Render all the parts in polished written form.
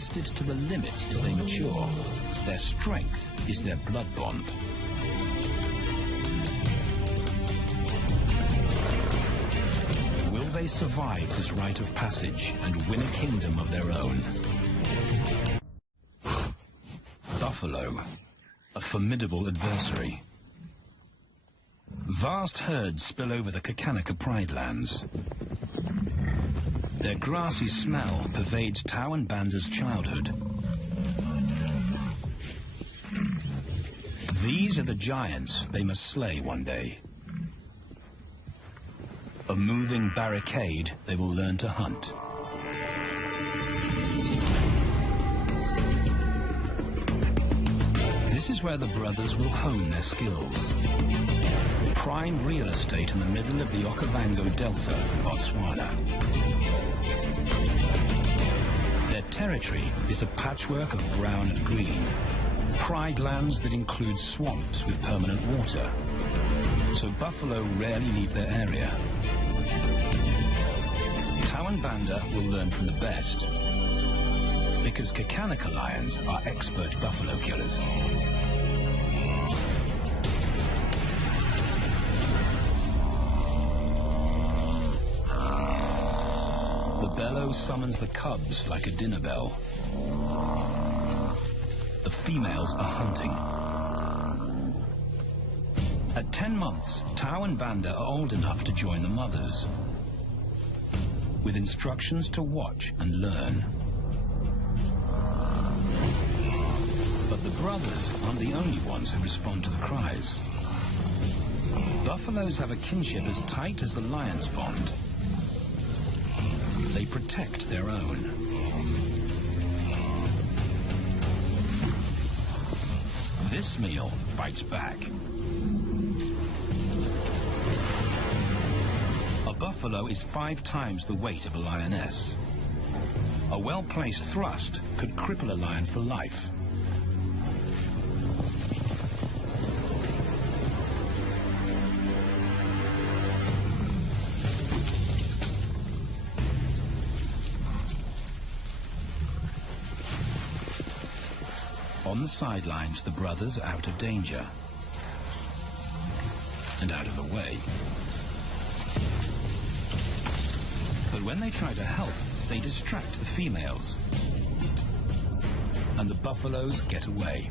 tested to the limit as they mature. Their strength is their blood bond. Will they survive this rite of passage and win a kingdom of their own? Buffalo, a formidable adversary. Vast herds spill over the Kakanaka Pride lands. Their grassy smell pervades Tau and Banda's childhood. These are the giants they must slay one day. A moving barricade they will learn to hunt. This is where the brothers will hone their skills. Prime real estate in the middle of the Okavango Delta, Botswana. Their territory is a patchwork of brown and green. Pride lands that include swamps with permanent water. So buffalo rarely leave their area. Tau and Banda will learn from the best, because Kakanaka lions are expert buffalo killers. The bellow summons the cubs like a dinner bell. The females are hunting. At 10 months, Tau and Banda are old enough to join the mothers, with instructions to watch and learn. But the brothers aren't the only ones who respond to the cries. Buffaloes have a kinship as tight as the lions bond. They protect their own. This meal fights back. A buffalo is 5 times the weight of a lioness. A well-placed thrust could cripple a lion for life. On the sidelines, the brothers are out of danger and out of the way. But when they try to help, they distract the females, and the buffaloes get away.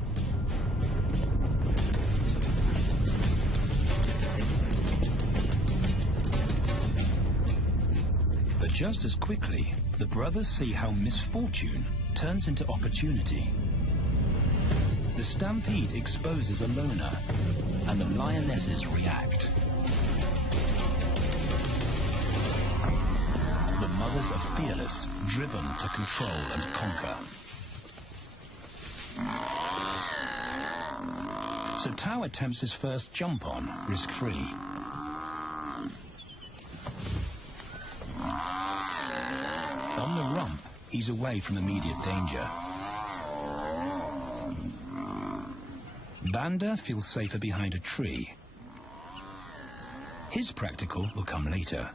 But just as quickly, the brothers see how misfortune turns into opportunity. The stampede exposes a loner, and the lionesses react. The mothers are fearless, driven to control and conquer. So Tau attempts his first jump on, risk-free. On the rump, he's away from immediate danger. Banda feels safer behind a tree. His practical will come later.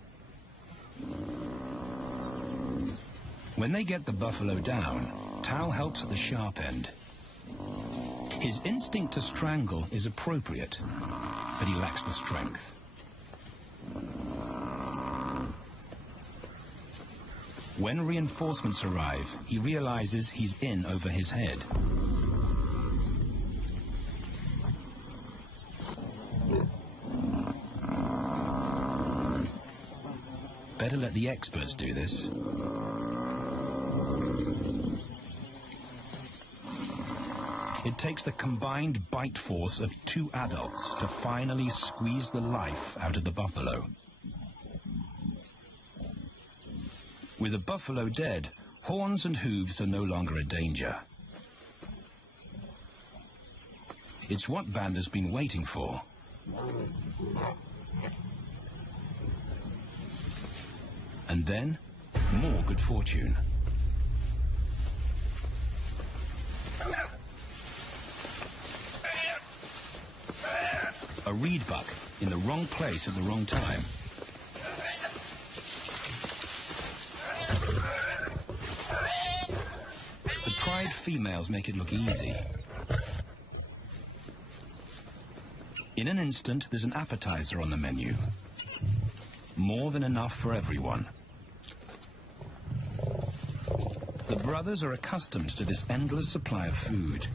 When they get the buffalo down, Tau helps at the sharp end. His instinct to strangle is appropriate, but he lacks the strength. When reinforcements arrive, he realizes he's in over his head. Better let the experts do this. It takes the combined bite force of 2 adults to finally squeeze the life out of the buffalo. With the buffalo dead, horns and hooves are no longer a danger. It's what Banda's been waiting for. And then, more good fortune. A reed buck in the wrong place at the wrong time. The females make it look easy. In an instant, there's an appetizer on the menu. More than enough for everyone. The brothers are accustomed to this endless supply of food.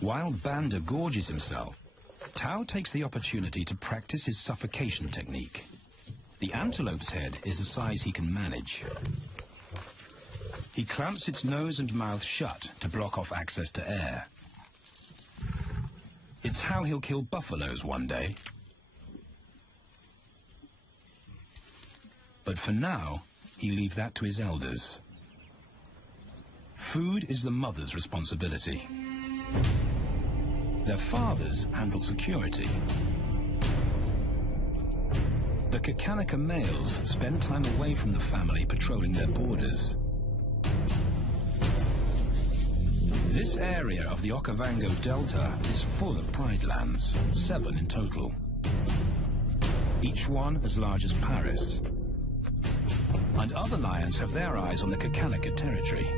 While Banda gorges himself, Tao takes the opportunity to practice his suffocation technique. The antelope's head is a size he can manage. He clamps its nose and mouth shut to block off access to air. It's how he'll kill buffaloes one day. But for now, he leaves that to his elders. Food is the mother's responsibility. Their fathers handle security. The Kakanika males spend time away from the family patrolling their borders. This area of the Okavango Delta is full of pride lands, 7 in total. Each one as large as Paris. And other lions have their eyes on the Kakanika territory.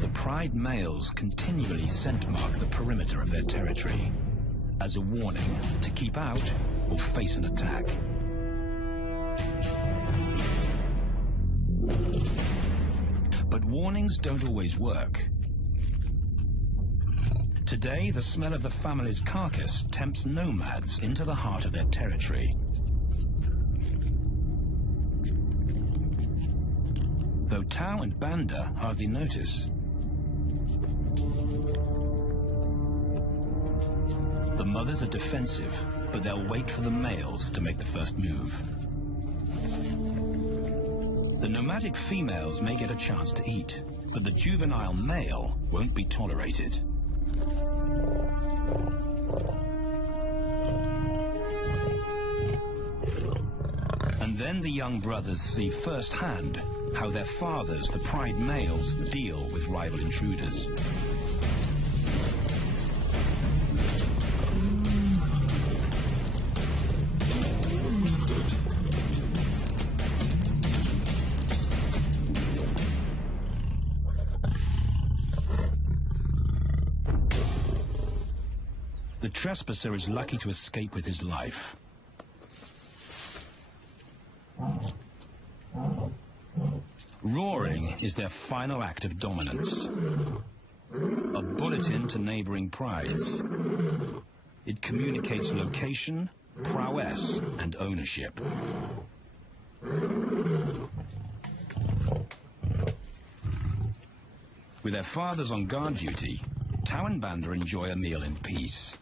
The pride males continually scent mark the perimeter of their territory as a warning to keep out or face an attack. But warnings don't always work. Today, the smell of the family's carcass tempts nomads into the heart of their territory. Though Tao and Banda hardly notice. The mothers are defensive, but they'll wait for the males to make the first move. The nomadic females may get a chance to eat, but the juvenile male won't be tolerated. And then the young brothers see firsthand how their fathers, the pride males, deal with rival intruders. The trespasser is lucky to escape with his life. Roaring is their final act of dominance. A bulletin to neighboring prides. It communicates location, prowess, and ownership. With their fathers on guard duty, Tao and Banda enjoy a meal in peace.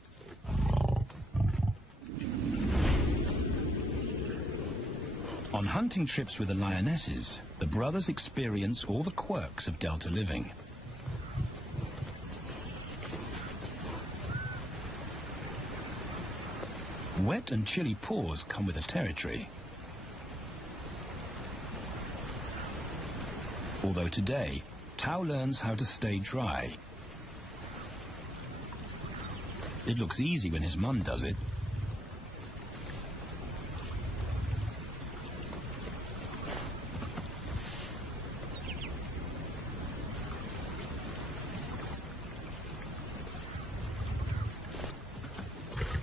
On hunting trips with the lionesses, the brothers experience all the quirks of Delta living. Wet and chilly paws come with the territory. Although today, Tao learns how to stay dry. It looks easy when his mum does it.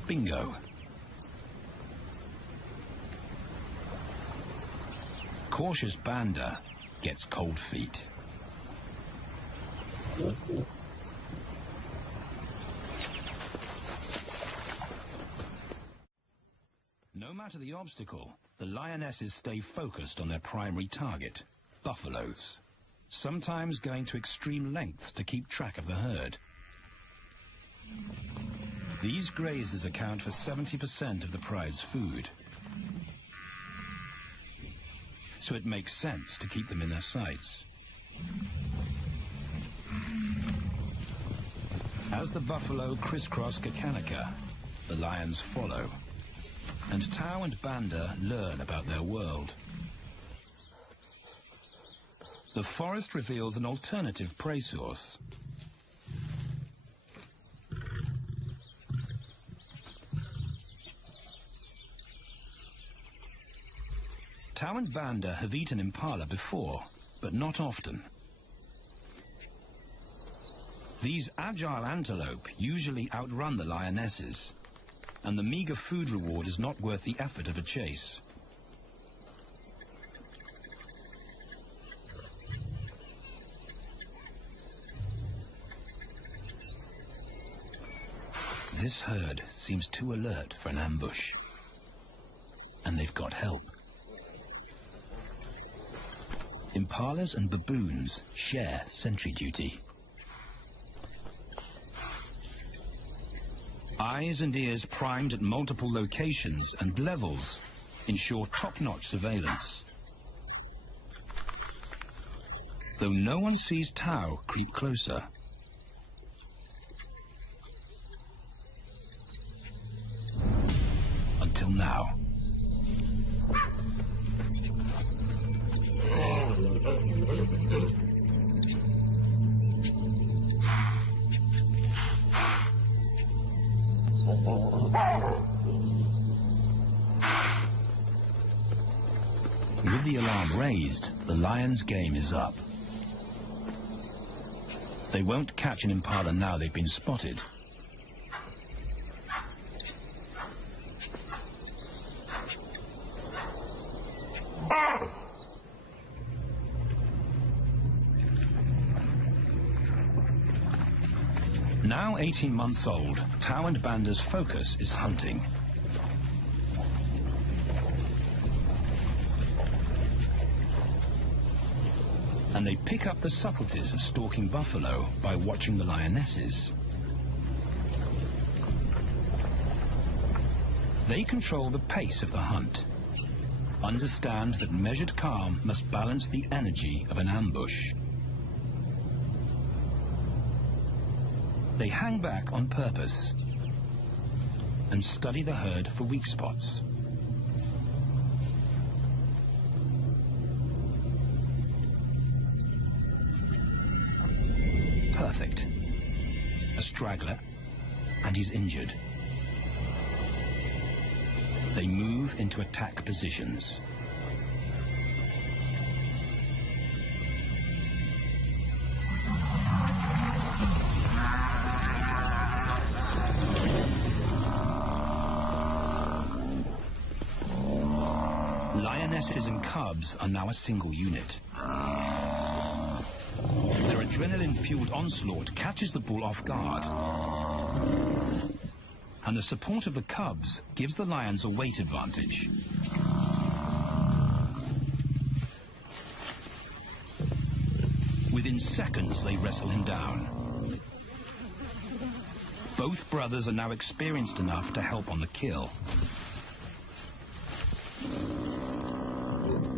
Bingo. Cautious Banda gets cold feet. No matter the obstacle, the lionesses stay focused on their primary target, buffaloes, sometimes going to extreme lengths to keep track of the herd. These grazers account for 70% of the pride's food. So it makes sense to keep them in their sights. As the buffalo crisscross Kakanika, the lions follow. And Tao and Banda learn about their world. The forest reveals an alternative prey source. Tao and Banda have eaten impala before, but not often. These agile antelope usually outrun the lionesses, and the meager food reward is not worth the effort of a chase. This herd seems too alert for an ambush, and they've got help. Impalas and baboons share sentry duty. Eyes and ears primed at multiple locations and levels ensure top-notch surveillance. Though no one sees Tao creep closer. Until now. With the alarm raised, the lion's game is up. They won't catch an impala now they've been spotted. Now 18 months old, Tao and Banda's focus is hunting. And they pick up the subtleties of stalking buffalo by watching the lionesses. They control the pace of the hunt, understand that measured calm must balance the energy of an ambush. They hang back on purpose and study the herd for weak spots. Perfect. A straggler, and he's injured. They move into attack positions. Lionesses and cubs are now a single unit. Their adrenaline-fueled onslaught catches the bull off guard. And the support of the cubs gives the lions a weight advantage. Within seconds, they wrestle him down. Both brothers are now experienced enough to help on the kill.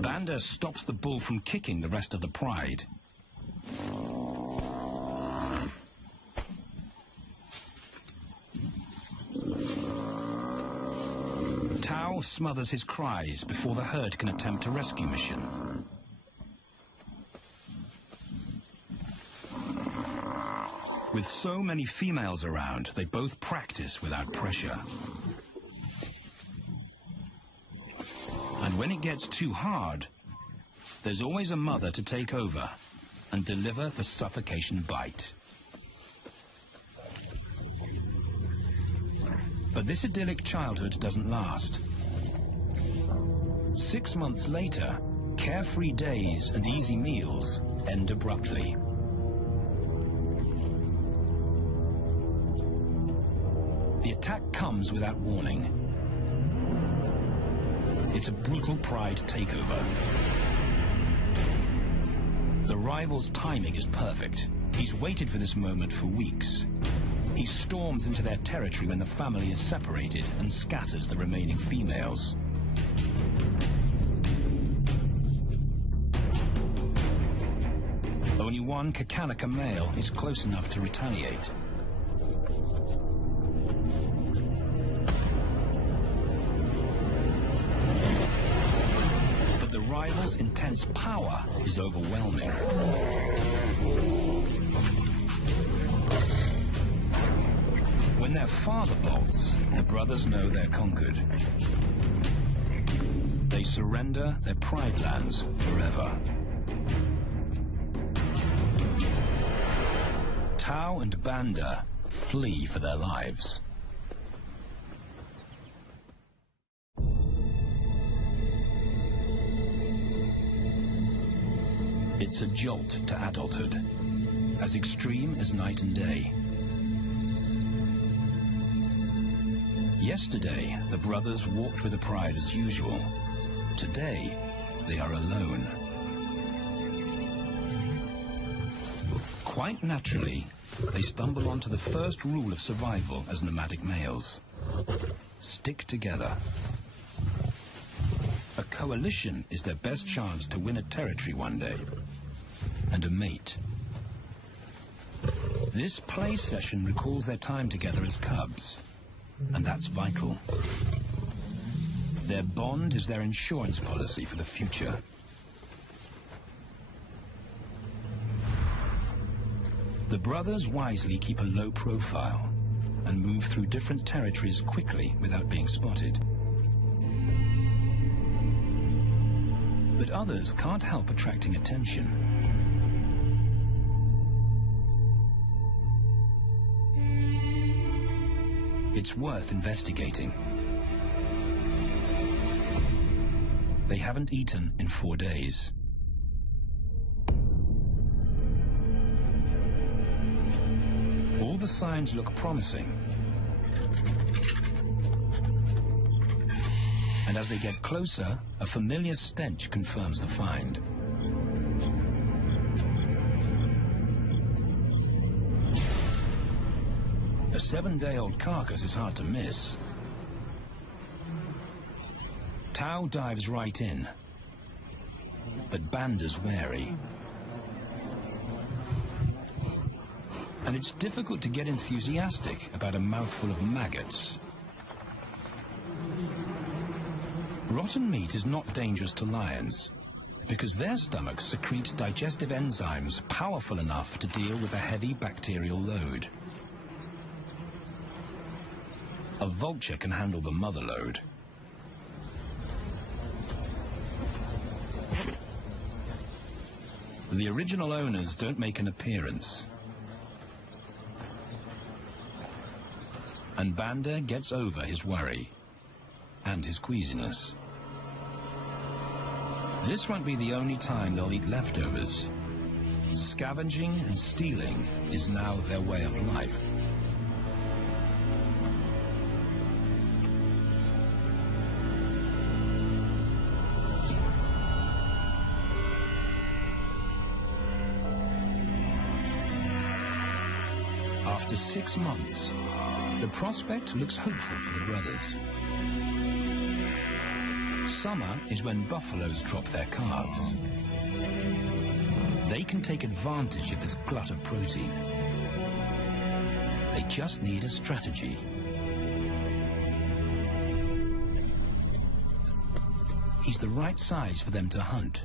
Banda stops the bull from kicking the rest of the pride. Tao smothers his cries before the herd can attempt a rescue mission. With so many females around, they both practice without pressure. And when it gets too hard, there's always a mother to take over and deliver the suffocation bite. But this idyllic childhood doesn't last. 6 months later, carefree days and easy meals end abruptly. The attack comes without warning. It's a brutal pride takeover. The rival's timing is perfect. He's waited for this moment for weeks. He storms into their territory when the family is separated and scatters the remaining females. Only one Kakanika male is close enough to retaliate. But the rival's intense power is overwhelming. When their father bolts, the brothers know they're conquered. They they surrender their pride lands forever. Tao and Banda flee for their lives. It's a jolt to adulthood, as extreme as night and day. Yesterday, the brothers walked with the pride as usual. Today, they are alone. Quite naturally, they stumble onto the first rule of survival as nomadic males. Stick together. A coalition is their best chance to win a territory one day. And a mate. This play session recalls their time together as cubs, and that's vital. Their bond is their insurance policy for the future. The brothers wisely keep a low profile and move through different territories quickly without being spotted. But others can't help attracting attention. It's worth investigating. They haven't eaten in 4 days. All the signs look promising. And as they get closer, a familiar stench confirms the find. A 7-day-old carcass is hard to miss. Tao dives right in, but Banda's wary. And it's difficult to get enthusiastic about a mouthful of maggots. Rotten meat is not dangerous to lions, because their stomachs secrete digestive enzymes powerful enough to deal with a heavy bacterial load. A vulture can handle the mother load. The original owners don't make an appearance. And Banda gets over his worry and his queasiness. This won't be the only time they'll eat leftovers. Scavenging and stealing is now their way of life. After 6 months, the prospect looks hopeful for the brothers. Summer is when buffaloes drop their calves. They can take advantage of this glut of protein. They just need a strategy. He's the right size for them to hunt.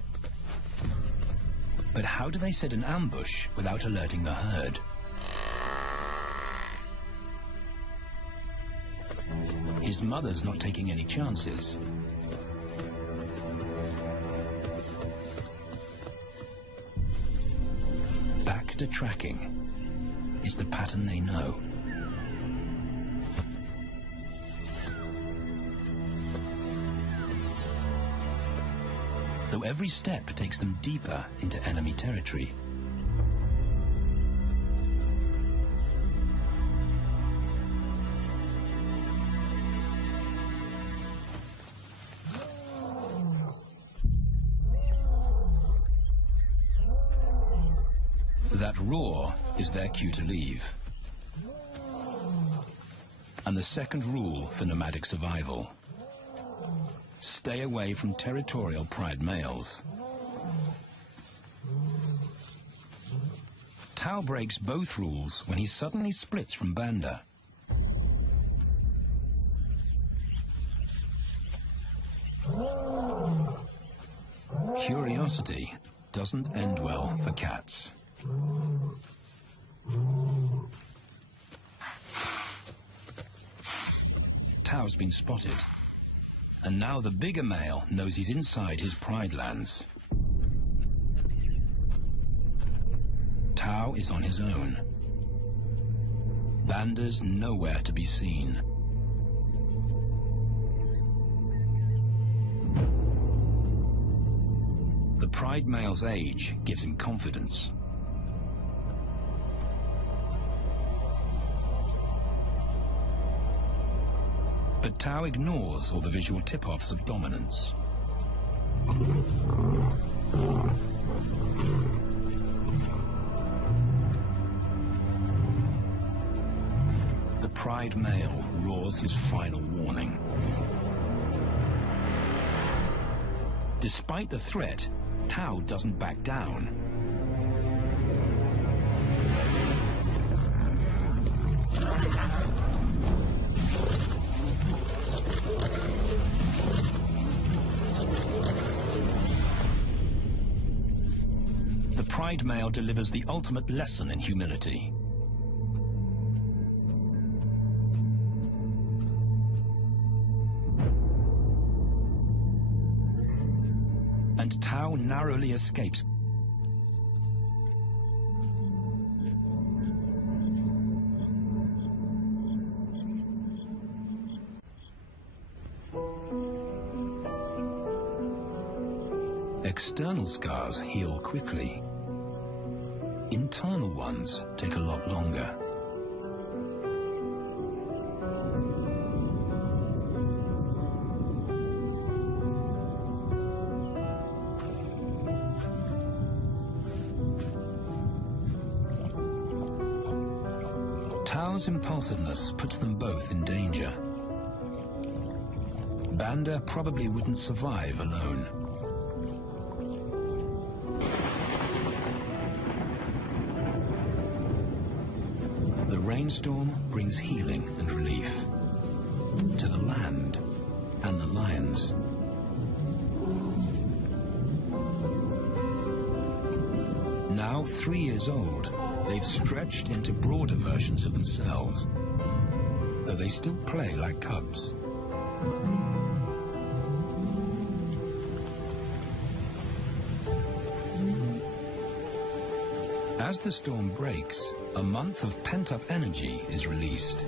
But how do they set an ambush without alerting the herd? His mother's not taking any chances. Back to tracking is the pattern they know. Though every step takes them deeper into enemy territory. That roar is their cue to leave. And the second rule for nomadic survival: stay away from territorial pride males. Tao breaks both rules when he suddenly splits from Banda. Curiosity doesn't end well for cats. Tao's been spotted. And now the bigger male knows he's inside his pride lands. Tao is on his own. Banda's nowhere to be seen. The pride male's age gives him confidence. But Tao ignores all the visual tip-offs of dominance. The pride male roars his final warning. Despite the threat, Tao doesn't back down. The pride male delivers the ultimate lesson in humility. And Tao narrowly escapes. External scars heal quickly. Internal ones take a lot longer. Tao's impulsiveness puts them both in danger. Banda probably wouldn't survive alone. The rainstorm brings healing and relief to the land and the lions. Now 3 years old, they've stretched into broader versions of themselves, though they still play like cubs. As the storm breaks, a month of pent-up energy is released.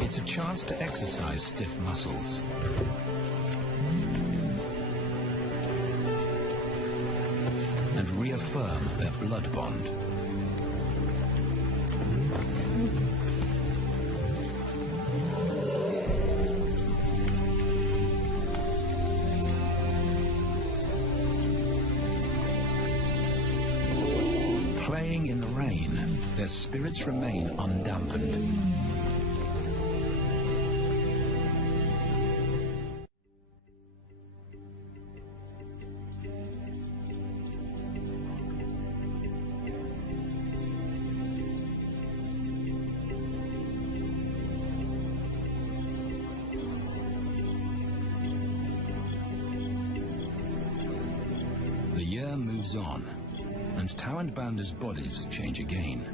It's a chance to exercise stiff muscles. And reaffirm their blood bond. Playing in the rain, their spirits remain undampened. The year moves on, and Tao and Banda's bodies change again.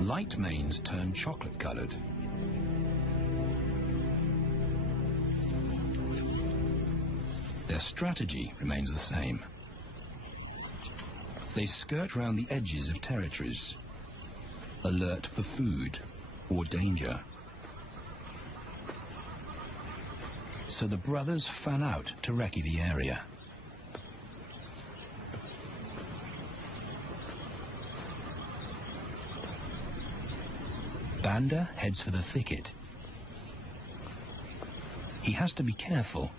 Light manes turn chocolate-colored. Their strategy remains the same. They skirt round the edges of territories, alert for food or danger. So the brothers fan out to recce the area. Banda heads for the thicket. He has to be careful,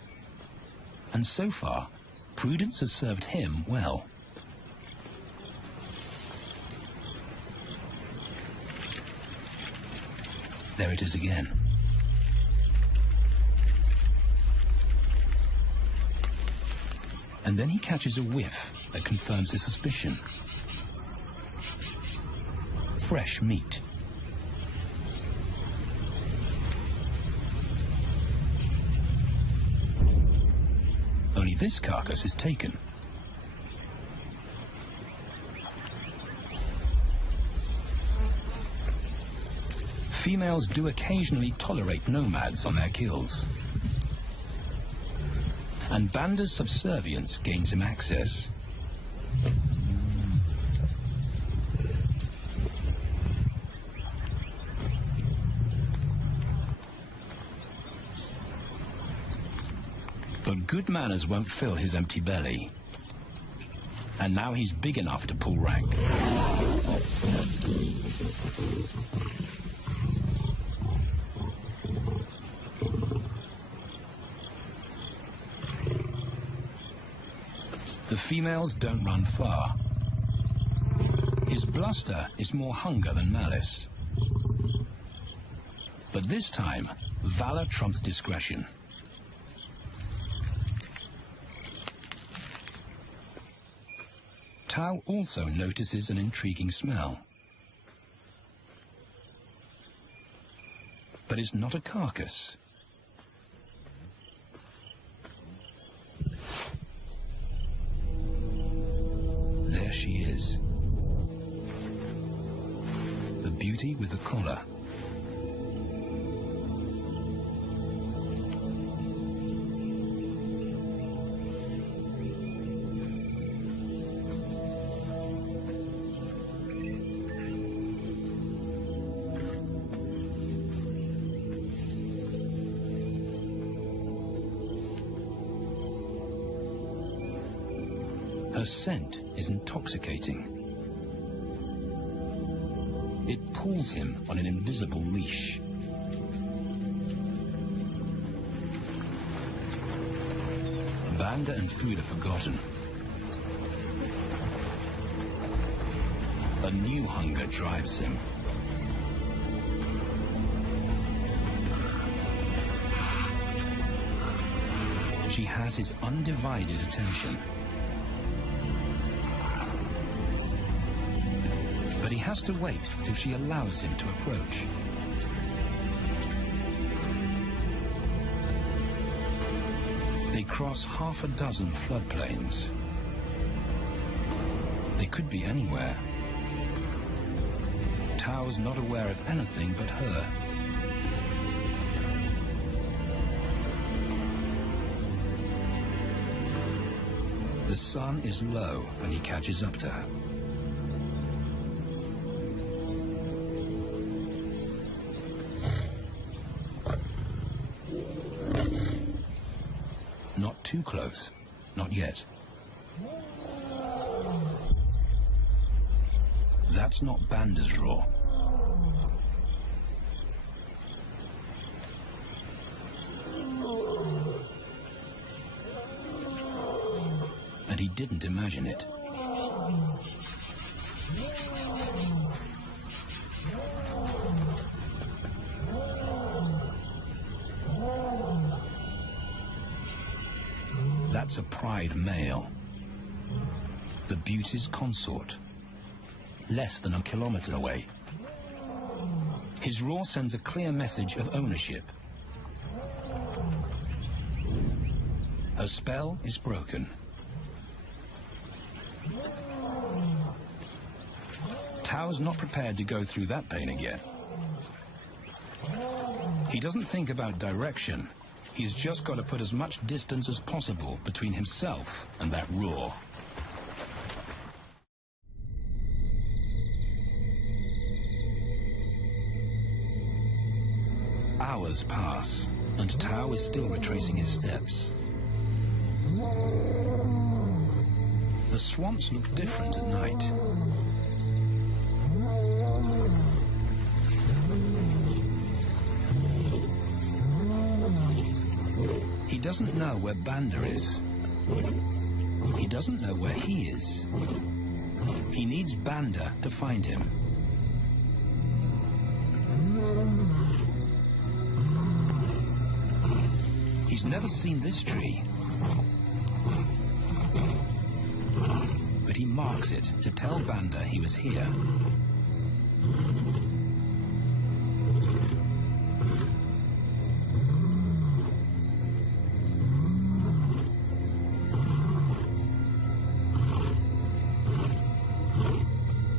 and so far, prudence has served him well. There it is again. And then he catches a whiff that confirms his suspicion. Fresh meat. Only this carcass is taken. females do occasionally tolerate nomads on their kills. And Banda's subservience gains him access. But good manners won't fill his empty belly. And now he's big enough to pull rank. The females don't run far. His bluster is more hunger than malice. But this time, valor trumps discretion. Tao also notices an intriguing smell. But it's not a carcass. There she is. The beauty with the collar. Her scent is intoxicating. It pulls him on an invisible leash. Banda and food are forgotten. A new hunger drives him. She has his undivided attention. But he has to wait till she allows him to approach. They cross half a dozen floodplains. They could be anywhere. Tao's not aware of anything but her. The sun is low when he catches up to her. Not too close, not yet. That's not Banda's roar. And he didn't imagine it. That's a pride male. The beauty's consort. Less than a kilometer away. His roar sends a clear message of ownership. Her spell is broken. Tao's not prepared to go through that pain again. He doesn't think about direction. He's just got to put as much distance as possible between himself and that roar. Hours pass, and Tao is still retracing his steps. The swamps look different at night. He doesn't know where Banda is. He doesn't know where he is. He needs Banda to find him. He's never seen this tree. But he marks it to tell Banda he was here.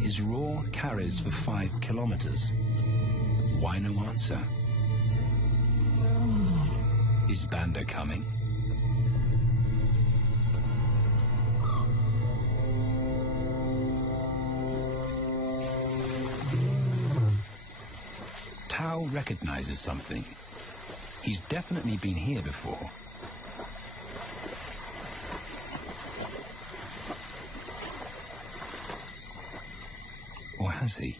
His roar carries for 5 kilometers. Why no answer? Is Banda coming? Tao recognizes something. He's definitely been here before. Or has he?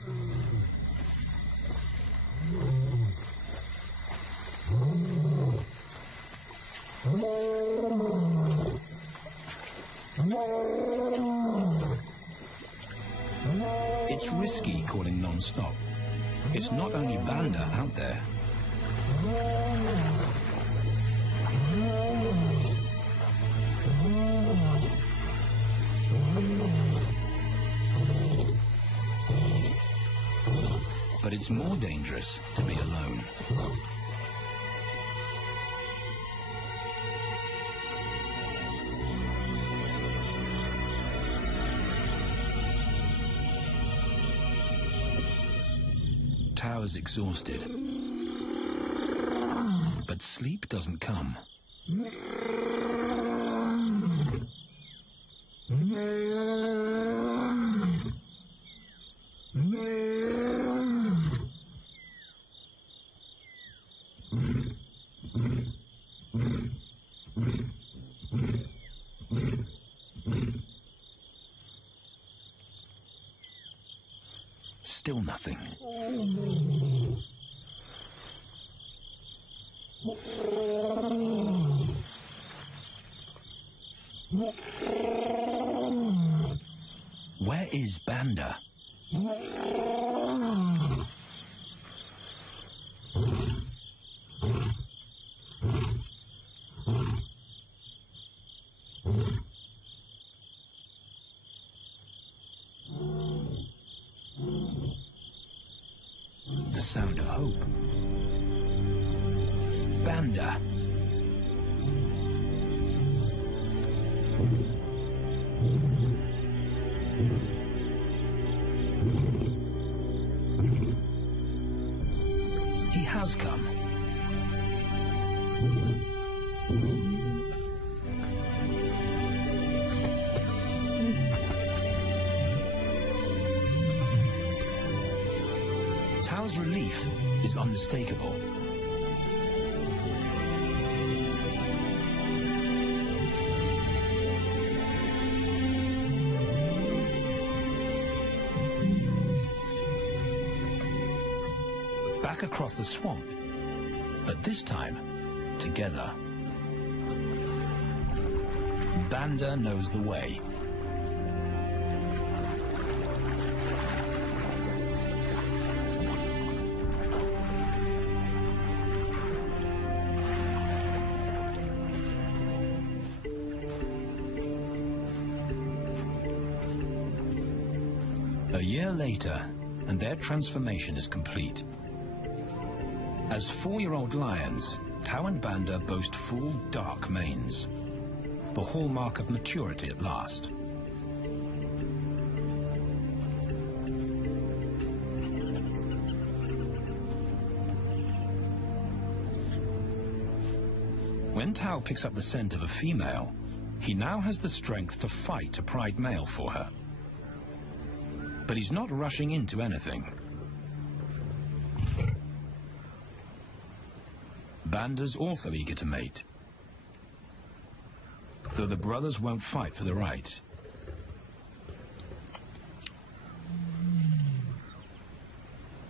It's risky calling non-stop. It's not only Banda out there. But it's more dangerous to be alone. Tao's exhausted, but sleep doesn't come. Still nothing. Where is Banda? The sound of hope. Banda. He has come. Tao's relief is unmistakable. Back across the swamp, but this time, together. Banda knows the way. A year later, and their transformation is complete. As 4-year-old lions, Tao and Banda boast full, dark manes, the hallmark of maturity at last. When Tao picks up the scent of a female, he now has the strength to fight a pride male for her. But he's not rushing into anything. Banda's also eager to mate, though the brothers won't fight for the right.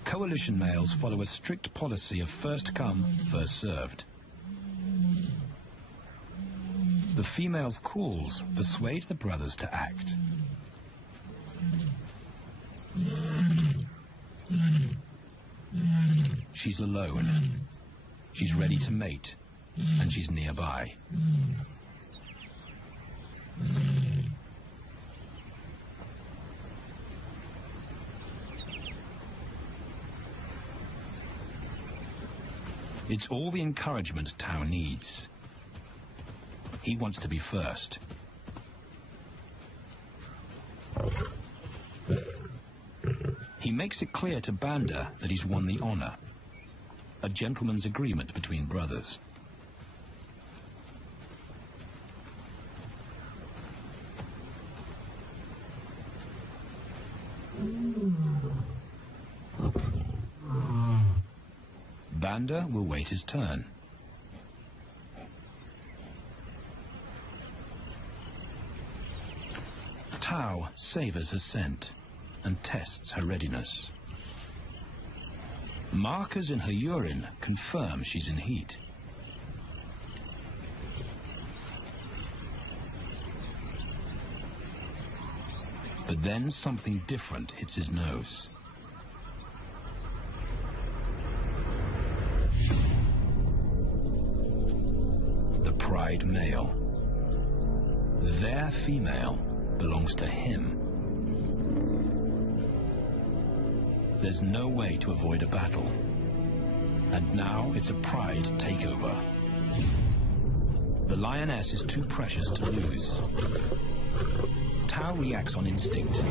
Coalition males follow a strict policy of first come, first served. The female's calls persuade the brothers to act. She's alone. She's ready to mate, and she's nearby. It's all the encouragement Tao needs. He wants to be first. He makes it clear to Banda that he's won the honor. a gentleman's agreement between brothers. Banda will wait his turn. Tao savors her scent and tests her readiness. Markers in her urine confirm she's in heat. But then something different hits his nose. The pride male. Their female belongs to him. There's no way to avoid a battle. And now it's a pride takeover. The lioness is too precious to lose. Tao reacts on instinct.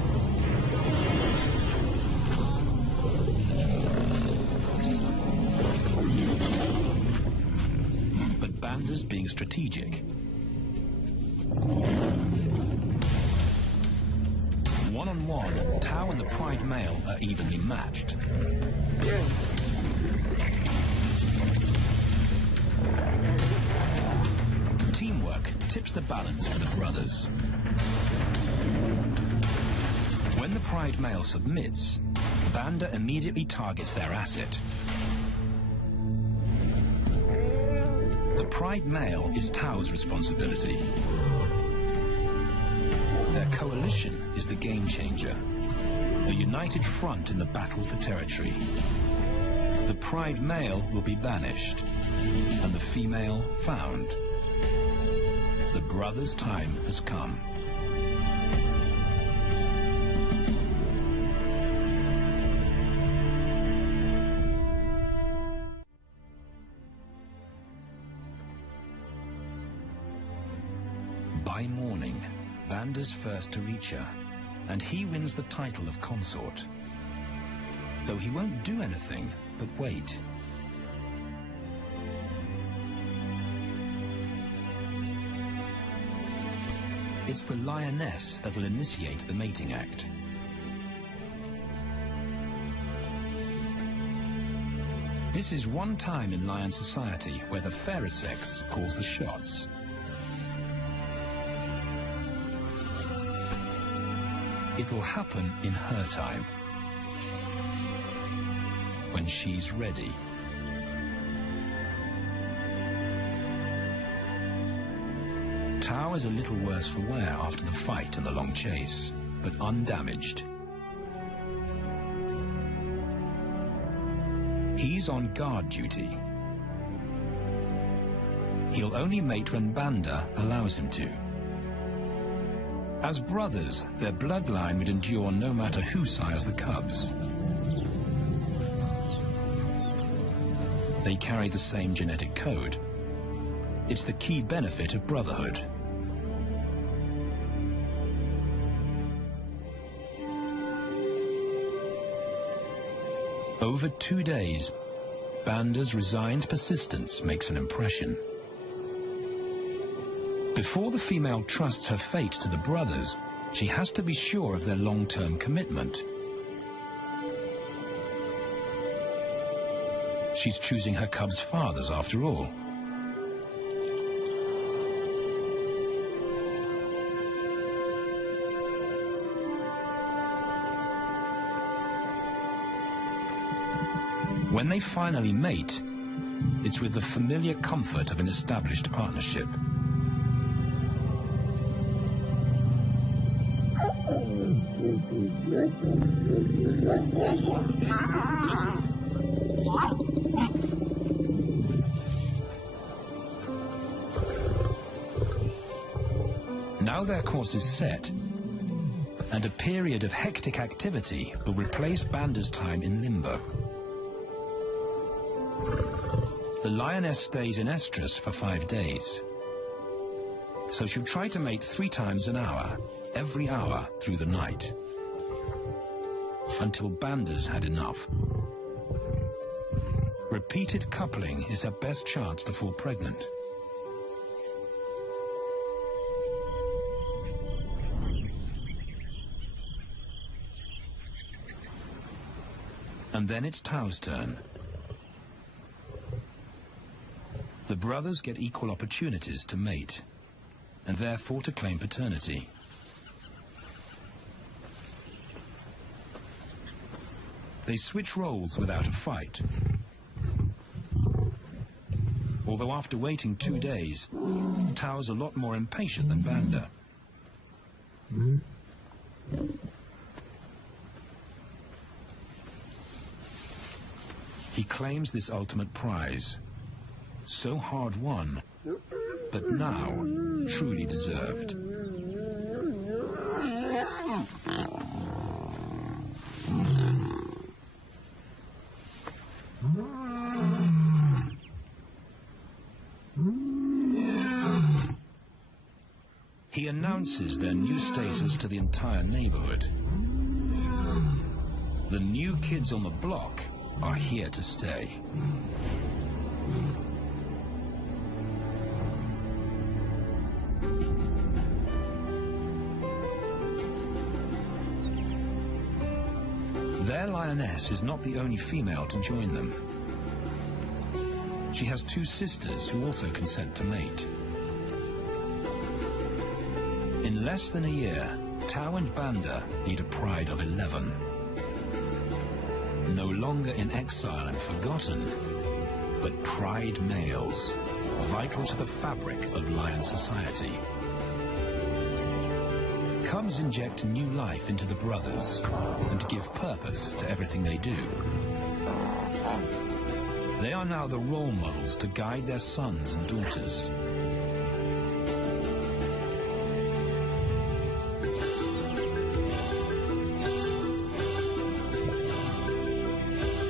But Banda's being strategic. One-on-one, Tao and the pride male are evenly matched. Teamwork tips the balance for the brothers. When the pride male submits, Banda immediately targets their asset. The pride male is Tao's responsibility. Their coalition is the game changer, a united front in the battle for territory. The pride male will be banished, and the female found. The brothers' time has come. By morning, Banda's first to reach her, and he wins the title of consort. Though he won't do anything but wait. It's the lioness that will initiate the mating act. This is one time in lion society where the fairer sex calls the shots. It will happen in her time, when she's ready. Tao is a little worse for wear after the fight and the long chase, but undamaged. He's on guard duty. He'll only mate when Banda allows him to. As brothers, their bloodline would endure no matter who sires the cubs. They carry the same genetic code. It's the key benefit of brotherhood. Over 2 days, Banda's resigned persistence makes an impression. Before the female trusts her fate to the brothers, she has to be sure of their long-term commitment. She's choosing her cubs' fathers after all. When they finally mate, it's with the familiar comfort of an established partnership. Now their course is set, and a period of hectic activity will replace Banda's time in limbo. The lioness stays in estrus for 5 days, so she'll try to mate 3 times an hour, every hour through the night, until Banda's had enough. Repeated coupling is her best chance to fall pregnant. And then it's Tao's turn. The brothers get equal opportunities to mate, and therefore to claim paternity. They switch roles without a fight. Although after waiting 2 days, Tao's a lot more impatient than Banda. He claims this ultimate prize, so hard won, but now truly deserved. He announces their new status to the entire neighborhood. The new kids on the block are here to stay. Their lioness is not the only female to join them. She has 2 sisters who also consent to mate. In less than a year, Tao and Banda lead a pride of 11. No longer in exile and forgotten, but pride males, vital to the fabric of lion society. Cubs inject new life into the brothers and give purpose to everything they do. They are now the role models to guide their sons and daughters.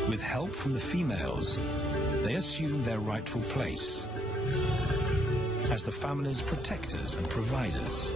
With help from the females, they assume their rightful place as the family's protectors and providers.